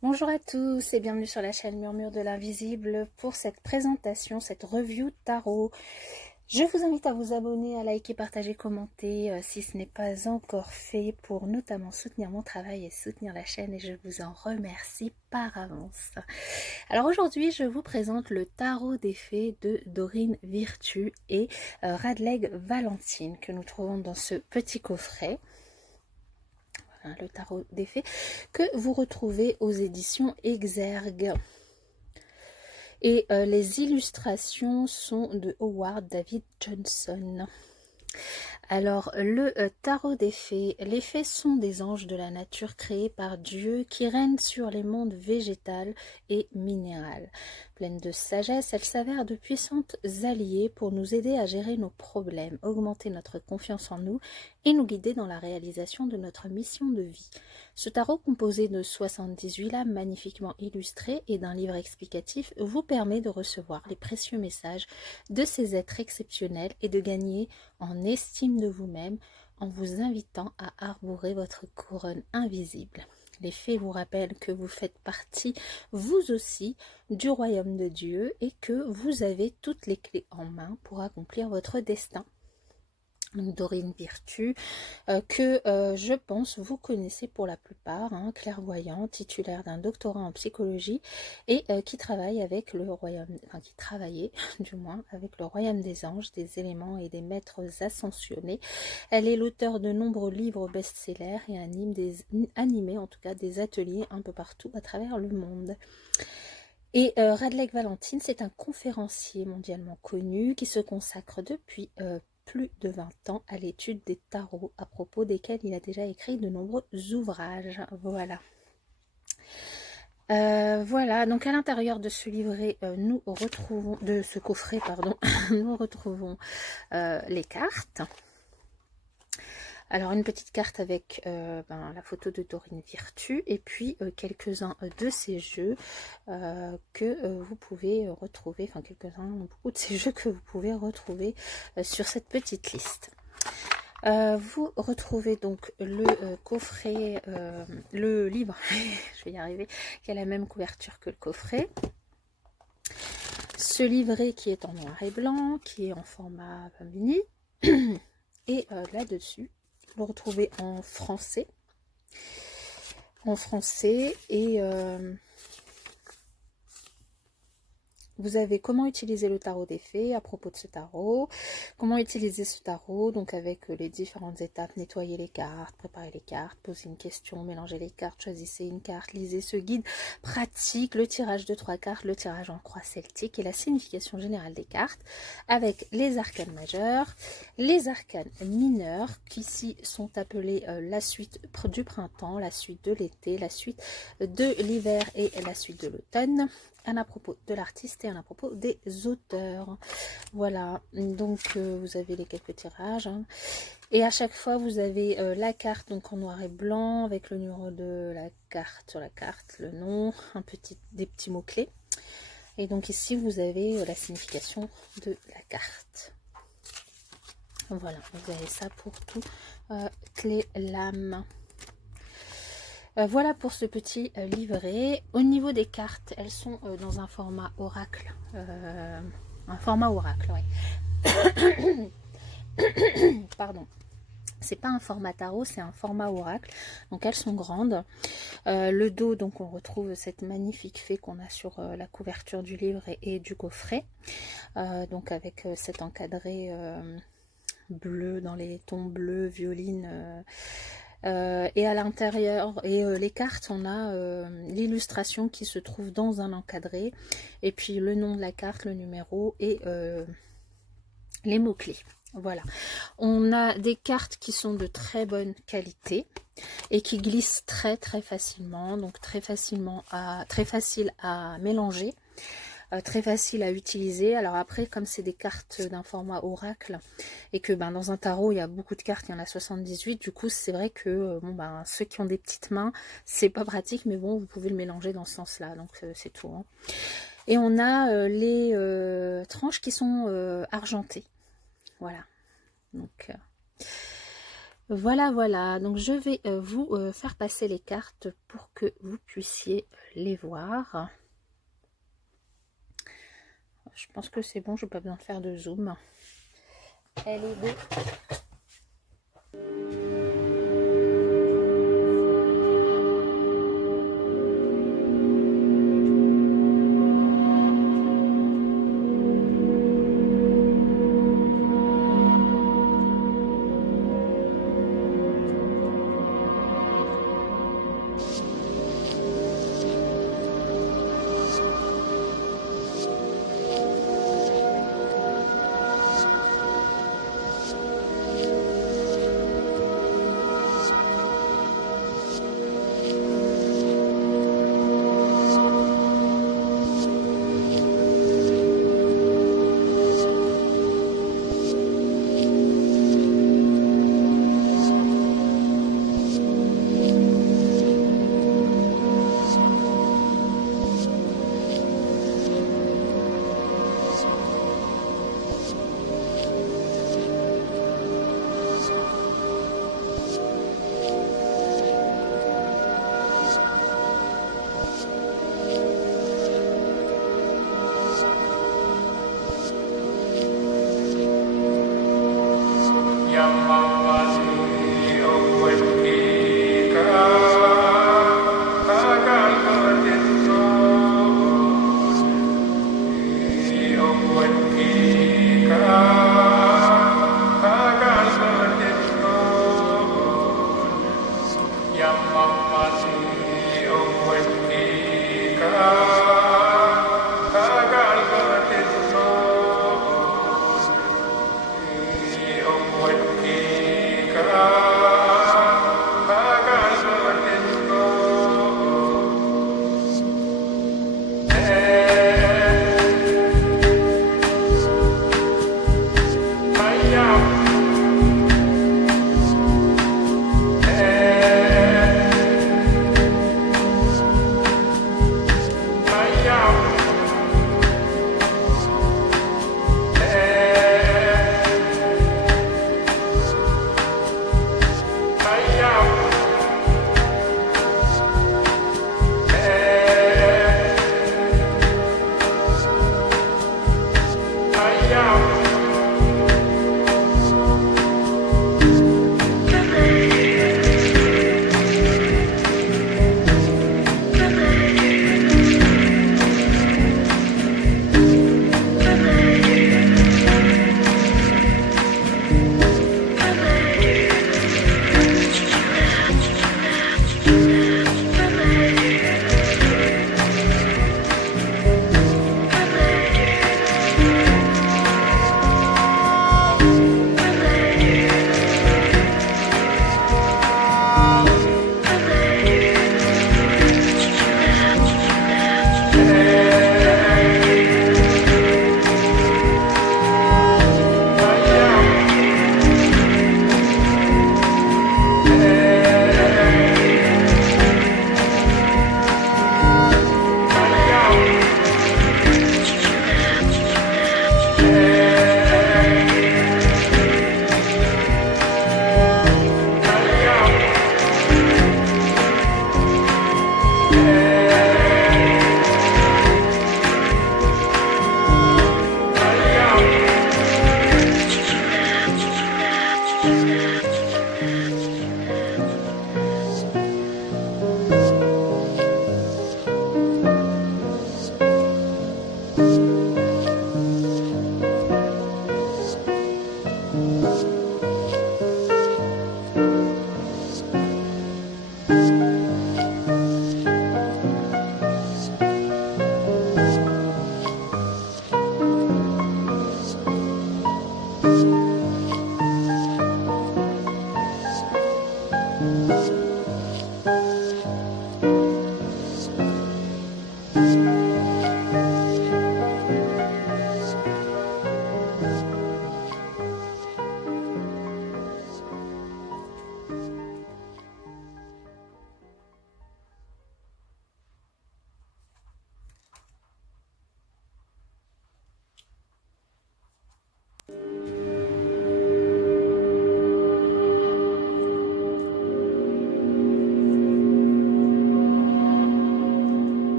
Bonjour à tous et bienvenue sur la chaîne Murmure de l'Invisible pour cette présentation, cette review tarot. Je vous invite à vous abonner, à liker, partager, commenter si ce n'est pas encore fait pour notamment soutenir mon travail et soutenir la chaîne et je vous en remercie par avance. Alors aujourd'hui, je vous présente le tarot des fées de Dorine Virtue et Radleg Valentine que nous trouvons dans ce petit coffret. Le tarot des fées que vous retrouvez aux éditions Exergue. Et les illustrations sont de Howard David Johnson. Alors, le tarot des fées. Les fées sont des anges de la nature créés par Dieu qui règnent sur les mondes végétal et minéral. Pleines de sagesse, elles s'avèrent de puissantes alliées pour nous aider à gérer nos problèmes, augmenter notre confiance en nous et nous guider dans la réalisation de notre mission de vie. Ce tarot, composé de 78 lames magnifiquement illustrées et d'un livre explicatif, vous permet de recevoir les précieux messages de ces êtres exceptionnels et de gagner en estime de vous-même en vous invitant à arborer votre couronne invisible. Les fées vous rappellent que vous faites partie, vous aussi, du royaume de Dieu et que vous avez toutes les clés en main pour accomplir votre destin. Donc Dorine Virtue, que je pense vous connaissez pour la plupart, clairvoyante, titulaire d'un doctorat en psychologie et qui travaille avec le royaume, enfin qui travaillait du moins avec le royaume des anges, des éléments et des maîtres ascensionnés. Elle est l'auteur de nombreux livres best-sellers et animé en tout cas des ateliers un peu partout à travers le monde. Et Radleg Valentine, c'est un conférencier mondialement connu qui se consacre depuis plus de 20 ans à l'étude des tarots, à propos desquels il a déjà écrit de nombreux ouvrages. Voilà. Voilà, donc à l'intérieur de ce livret, nous retrouvons, de ce coffret, pardon, nous retrouvons les cartes. Alors une petite carte avec la photo de Dorine Virtue et puis quelques-uns de ces jeux que vous pouvez retrouver, enfin quelques-uns, beaucoup de ces jeux que vous pouvez retrouver sur cette petite liste. Vous retrouvez donc le coffret, le livre, je vais y arriver, qui a la même couverture que le coffret. Ce livret qui est en noir et blanc, qui est en format mini, et là-dessus, vous le retrouvez en français. Et vous avez comment utiliser le tarot des fées à propos de ce tarot, comment utiliser ce tarot, donc avec les différentes étapes, nettoyer les cartes, préparer les cartes, poser une question, mélanger les cartes, choisissez une carte, lisez ce guide pratique, le tirage de 3 cartes, le tirage en croix celtique et la signification générale des cartes, avec les arcanes majeures, les arcanes mineures, qui ici sont appelées la suite du printemps, la suite de l'été, la suite de l'hiver et la suite de l'automne, un à propos de l'artiste et un à propos des auteurs. Voilà, donc vous avez les quelques tirages, et à chaque fois vous avez la carte donc en noir et blanc avec le numéro de la carte sur la carte, le nom, des petits mots clés, et donc ici vous avez la signification de la carte. Voilà, vous avez ça pour toutes les lames. Voilà pour ce petit livret. Au niveau des cartes, elles sont dans un format oracle. Oui. Pardon. C'est pas un format tarot, c'est un format oracle. Donc elles sont grandes. Le dos, donc on retrouve cette magnifique fée qu'on a sur la couverture du livre et du coffret. Donc avec cet encadré bleu dans les tons bleus, violine. Et à l'intérieur, les cartes, on a l'illustration qui se trouve dans un encadré, et puis le nom de la carte, le numéro et les mots-clés. Voilà. On a des cartes qui sont de très bonne qualité et qui glissent très facilement, donc très facile à mélanger. Très facile à utiliser. Alors après, comme c'est des cartes d'un format oracle et que dans un tarot il y a beaucoup de cartes, il y en a 78, du coup c'est vrai que ceux qui ont des petites mains, c'est pas pratique, mais bon, vous pouvez le mélanger dans ce sens là, donc c'est tout. Et on a les tranches qui sont argentées, voilà, donc Voilà, voilà. Donc, je vais vous faire passer les cartes pour que vous puissiez les voir. Je pense que c'est bon, je n'ai pas besoin de faire de zoom. Elle est beau.